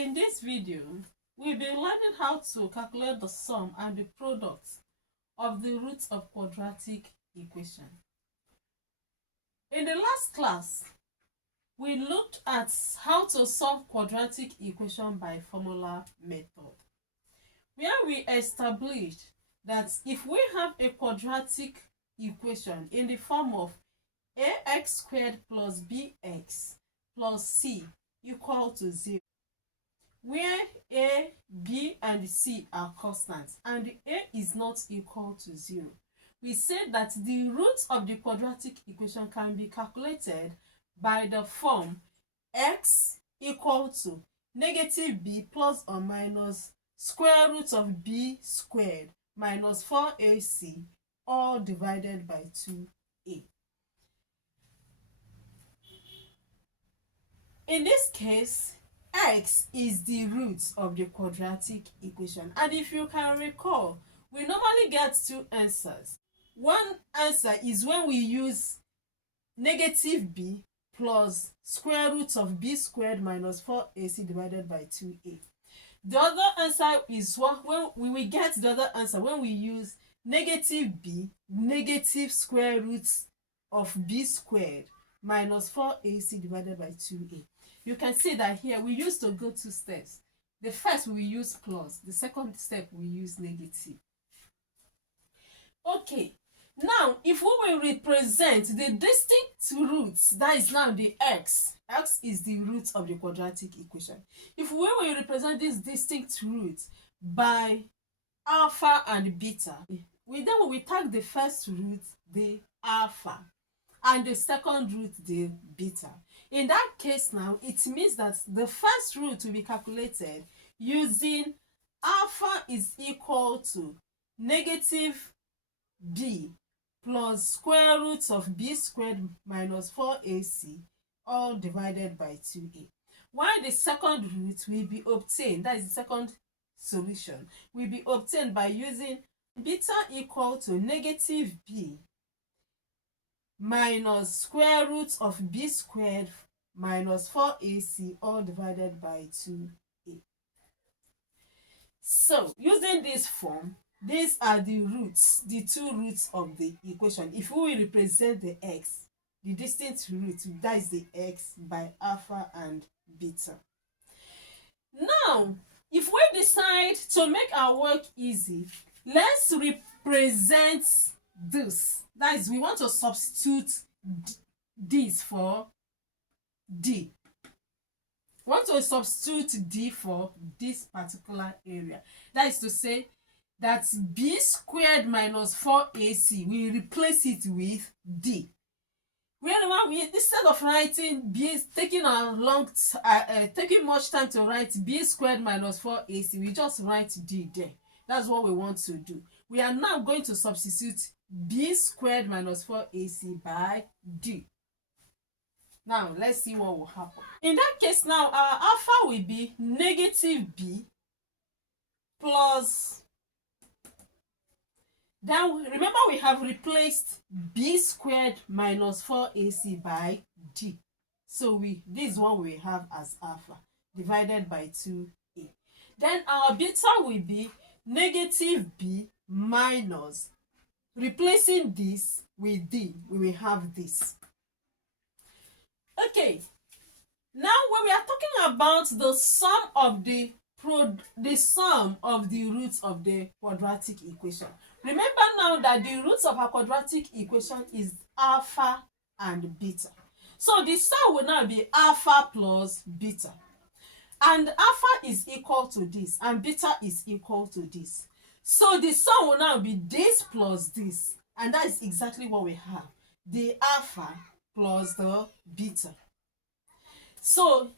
In this video, we'll be learning how to calculate the sum and the product of the roots of quadratic equation. In the last class, we looked at how to solve quadratic equation by formula method, where we established that if we have a quadratic equation in the form of ax squared plus bx plus c equal to 0, where a, b, and c are constants and a is not equal to 0, we said that the roots of the quadratic equation can be calculated by the form x equal to negative b plus or minus square root of b squared minus 4ac all divided by 2a. In this case, x is the root of the quadratic equation, and if you can recall, we normally get two answers. One answer is when we use negative b plus square root of b squared minus 4ac divided by 2a. The other answer is when we will get the other answer when we use negative b negative square root of b squared minus 4ac divided by 2a. You can see that here we used to go two steps. The first we use plus, the second step we use negative. Okay, now if we will represent the distinct roots, that is now the x is the root of the quadratic equation. If we will represent these distinct roots by alpha and beta, we will tag the first root the alpha and the second root the beta. In that case now, it means that the first root will be calculated using alpha is equal to negative b plus square root of b squared minus 4ac all divided by 2a. While the second root will be obtained, that is the second solution, will be obtained by using beta equal to negative b minus square root of b squared minus 4ac all divided by 2a. So, using this form, these are the roots, the two roots of the equation. If we represent the x, the distinct root, that is the x, by alpha and beta. Now, if we decide to make our work easy, let's represent this. That is, we want to substitute this for d. We want to substitute d for this particular area. That is to say that b squared minus 4ac, we replace it with d. Whenever we, instead of writing b, taking much time to write b squared minus 4ac, we just write d there. That's what we want to do. We are now going to substitute b squared minus 4ac by d. Now, let's see what will happen. In that case now, our alpha will be negative b plus, then remember we have replaced b squared minus 4ac by d. So this one we have as alpha divided by 2a. Then our beta will be negative b minus, replacing this with d, we will have this. Okay, now when we are talking about the sum of the roots of the quadratic equation, remember now that the roots of our quadratic equation is alpha and beta. So the sum will now be alpha plus beta. And alpha is equal to this and beta is equal to this. So the sum will now be this plus this. And that is exactly what we have. The alpha plus the beta. So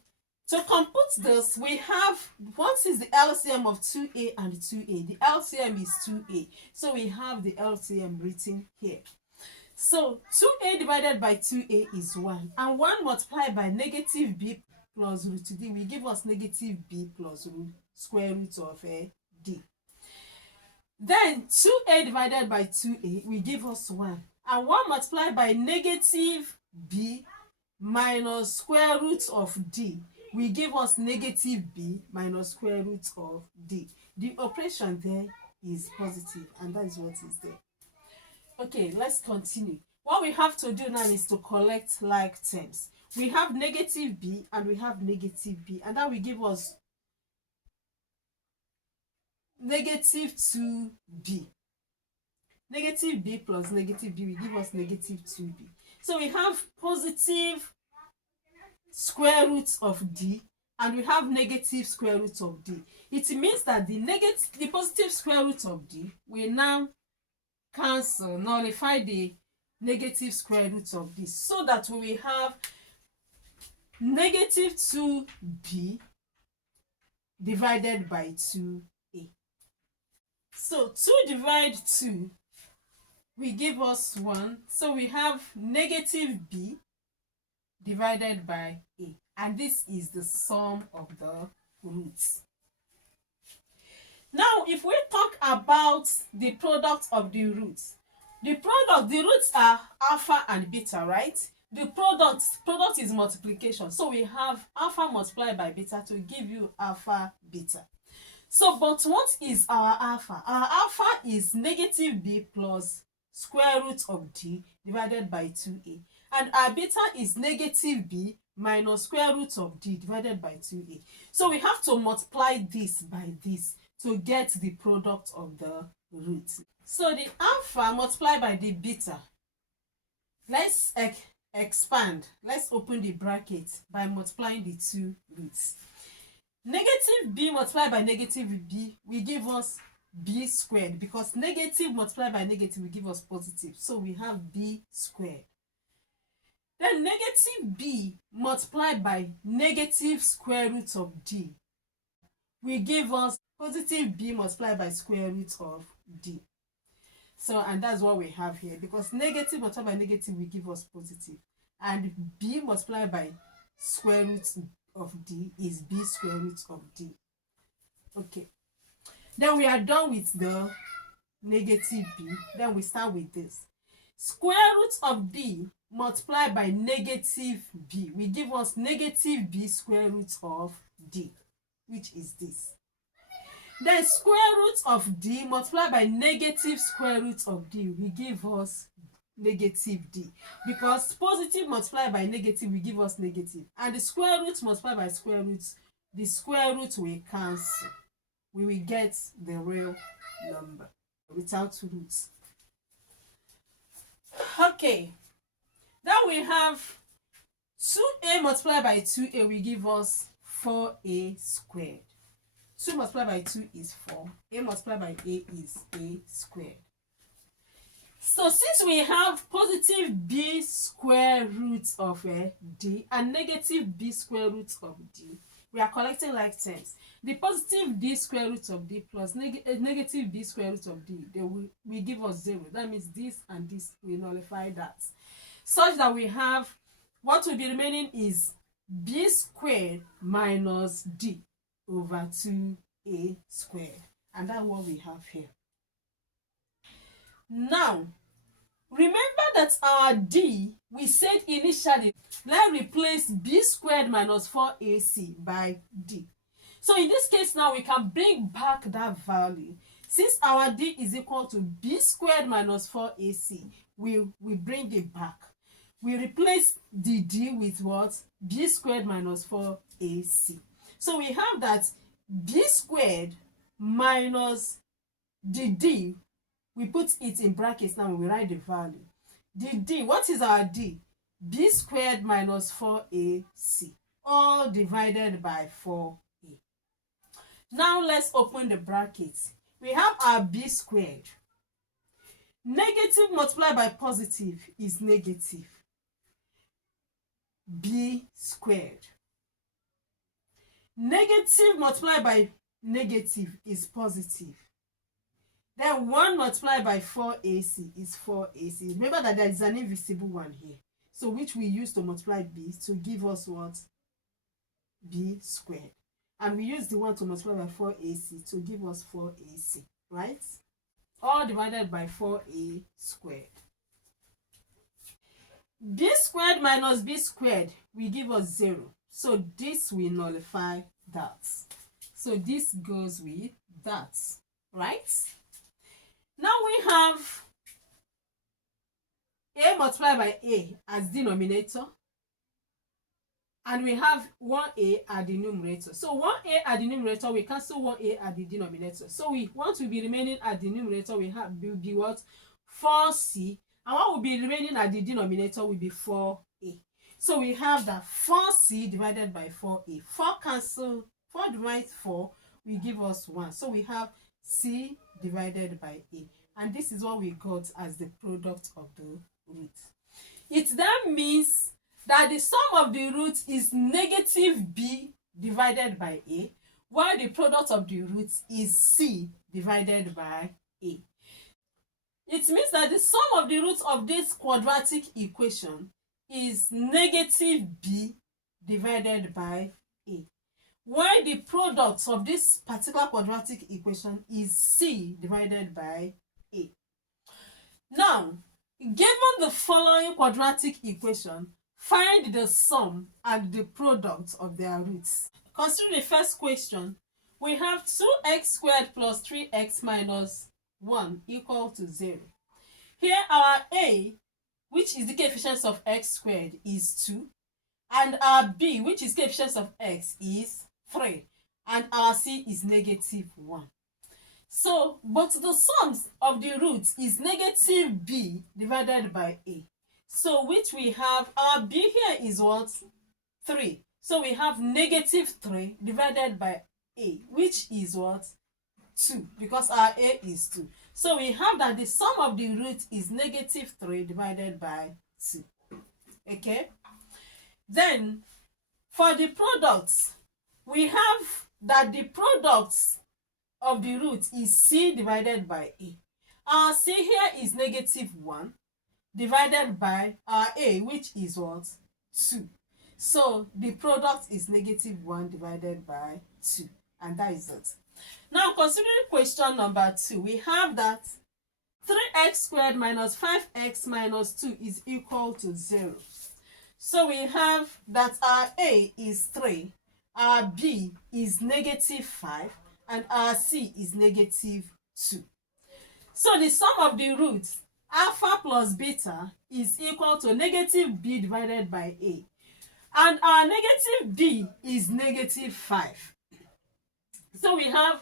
to compute this, we have, what is the LCM of 2a and 2a? The LCM is 2a. So we have the LCM written here. So 2a divided by 2a is 1. And 1 multiplied by negative b plus root d will give us negative b plus square root of d. Then 2a divided by 2a will give us 1. And 1 multiplied by negative b minus square root of d will give us negative b minus square root of d. The operation there is positive, and that is what is there. Okay, let's continue. What we have to do now is to collect like terms. We have negative b and we have negative b, and that will give us negative 2b. Negative b plus negative b will give us negative 2b. So we have positive square root of d and we have negative square root of d. It means that the positive square root of d will now cancel, nullify the negative square root of this, so that we will have negative 2b divided by 2a. So 2 divided 2 will give us 1. So we have negative b divided by a. And this is the sum of the roots. Now, if we talk about the product of the roots, the roots are alpha and beta, right? The product is multiplication. So we have alpha multiplied by beta to give you alpha beta. So, but what is our alpha? Our alpha is negative b plus square root of d divided by 2a. And our beta is negative b minus square root of d divided by 2a. So we have to multiply this by this to get the product of the roots. So the alpha multiplied by the beta, let's expand. Let's open the bracket by multiplying the two roots. Negative b multiplied by negative b will give us b squared, because negative multiplied by negative will give us positive. So we have b squared. Then negative b multiplied by negative square root of d will give us positive b multiplied by square root of d. So, and that's what we have here, because negative multiplied by negative will give us positive, and b multiplied by square root of d is b square root of d. Okay, then we are done with the negative b. Then we start with this. Square root of d multiplied by negative b will give us negative b square root of d, which is this. Then square root of d multiplied by negative square root of d will give us negative d, because positive multiplied by negative will give us negative, and the square root multiplied by square root, the square root will cancel. We will get the real number without roots. Okay, then we have 2a multiplied by 2a will give us 4a squared. 2 multiplied by 2 is 4. A multiplied by a is a squared. So since we have positive b square root of d and negative b square root of d, we are collecting like terms. The positive d square root of d plus negative b square root of d, they will give us 0. That means this and this will nullify that, such that we have, what will be remaining is b squared minus d over 2a squared. And that's what we have here. Now, remember that our d, we said initially, let's replace b squared minus 4ac by d. So in this case now, we can bring back that value. Since our d is equal to b squared minus 4ac, we bring it back. We replace the d with what? B squared minus 4ac. So we have that b squared minus the d, we put it in brackets now, we write the value. The d, what is our d? B squared minus 4ac, all divided by 4a. Now let's open the brackets. We have our b squared. Negative multiplied by positive is negative b squared. Negative multiplied by negative is positive. Then 1 multiplied by 4ac is 4ac. Remember that there is an invisible one here, so which we use to multiply b to give us what? B squared. And we use the one to multiply by 4ac to give us 4ac, right? All divided by 4a squared. B squared minus b squared will give us 0. So this will nullify that. So this goes with that, right? Now we have a multiplied by a as denominator, and we have 1a at the numerator. So 1a at the numerator, we cancel 1a at the denominator. So we want to be remaining at the numerator, we have will be what? 4c. And what will be remaining at the denominator will be 4a. So we have that 4c divided by 4a. 4 cancel, 4 divided 4 will give us 1. So we have c divided by a. And this is what we got as the product of the root. It then means that the sum of the roots is negative b divided by a, while the product of the roots is c divided by a. It means that the sum of the roots of this quadratic equation is negative b divided by a, while the product of this particular quadratic equation is c divided by a. Now, given the following quadratic equation, find the sum and the product of their roots. Considering the first question, we have 2x squared plus 3x minus 1 equal to 0. Here our a, which is the coefficient of x squared, is 2. And our b, which is coefficient of x, is 3. And our c is negative 1. So, but the sums of the roots is negative b divided by a. So, which we have, our b here is what? 3. So, we have negative 3 divided by a, which is what? 2, because our a is 2. So, we have that the sum of the root is negative 3 divided by 2. Okay? Then, for the products, we have that the products of the root is c divided by a. Our c here is negative 1 divided by our a, which is what? 2. So the product is negative 1 divided by 2. And that is it. Now, considering question number 2, we have that 3x squared minus 5x minus 2 is equal to 0. So we have that our a is 3, our b is negative 5, and our c is negative 2. So the sum of the roots, alpha plus beta, is equal to negative b divided by a. And our negative b is negative 5. So we have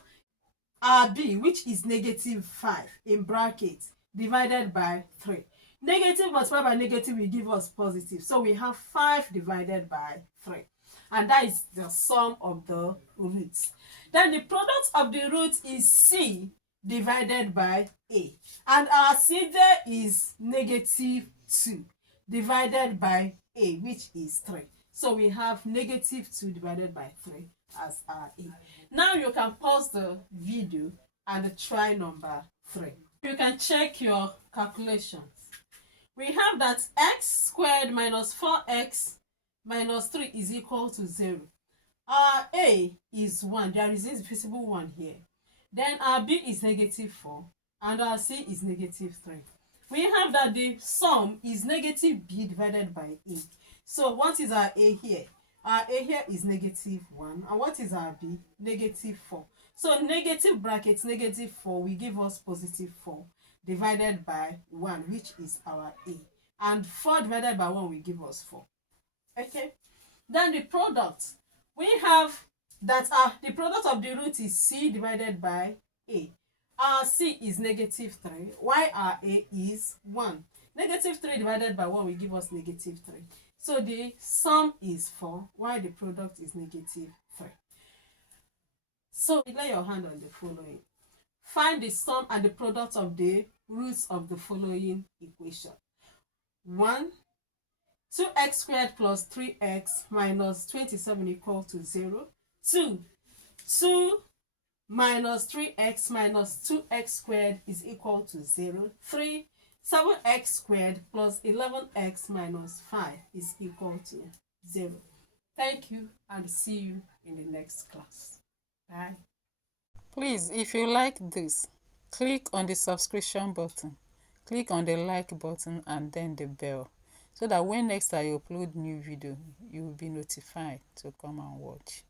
our b, which is negative 5, in brackets, divided by 3. Negative multiplied by negative will give us positive. So we have 5 divided by 3. And that is the sum of the roots. Then the product of the root is c divided by a. And our c there is negative 2 divided by a, which is 3. So we have negative 2 divided by 3 as our a. Now you can pause the video and try number 3. You can check your calculations. We have that x squared minus 4x minus 3 is equal to 0. Our a is 1. There is this visible 1 here. Then our b is negative 4. And our c is negative 3. We have that the sum is negative b divided by a. So what is our a here? Our a here is negative 1. And what is our b? Negative 4. So negative brackets negative 4 will give us positive 4 divided by 1, which is our a. And 4 divided by 1 will give us 4. Okay? Then the product. We have that the product of the root is c divided by a. Our c is negative 3, while our a is 1. Negative 3 divided by 1 will give us negative 3. So the sum is 4, while the product is negative 3. So lay your hand on the following. Find the sum and the product of the roots of the following equation. 1. 2x squared plus 3x minus 27 equal to 0. 2. 2 minus 3x minus 2x squared is equal to 0. 3. 7x squared plus 11x minus 5 is equal to 0. Thank you and see you in the next class. Bye. Please, if you like this, click on the subscription button, click on the like button and then the bell. so that when next I upload new video, you will be notified to come and watch.